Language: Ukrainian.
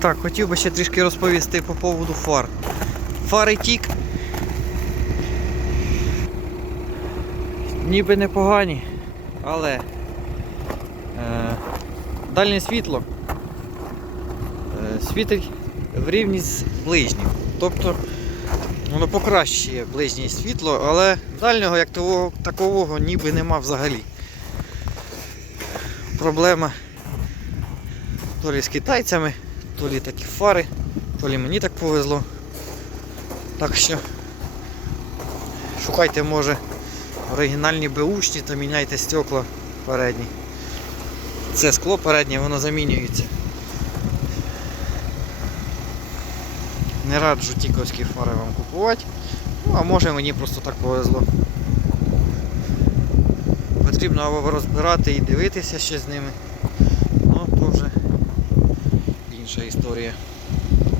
Так, хотів би ще трішки розповісти по поводу фар. Фари тік. Ніби непогані, але е, дальнє світло е, світить в рівні з ближнім. Тобто воно покращує ближнє світло, але дальнього як того, такового ніби нема взагалі. Проблема то з китайцями, то лі такі фари, то лі мені так повезло. Так що шукайте може оригінальні беушні та міняйте стекла передні. Це скло переднє, воно замінюється. Не раджу тіковські фари вам купувати. Ну, а може мені просто так повезло. Потрібно або розбирати і дивитися ще з ними. Інша історія.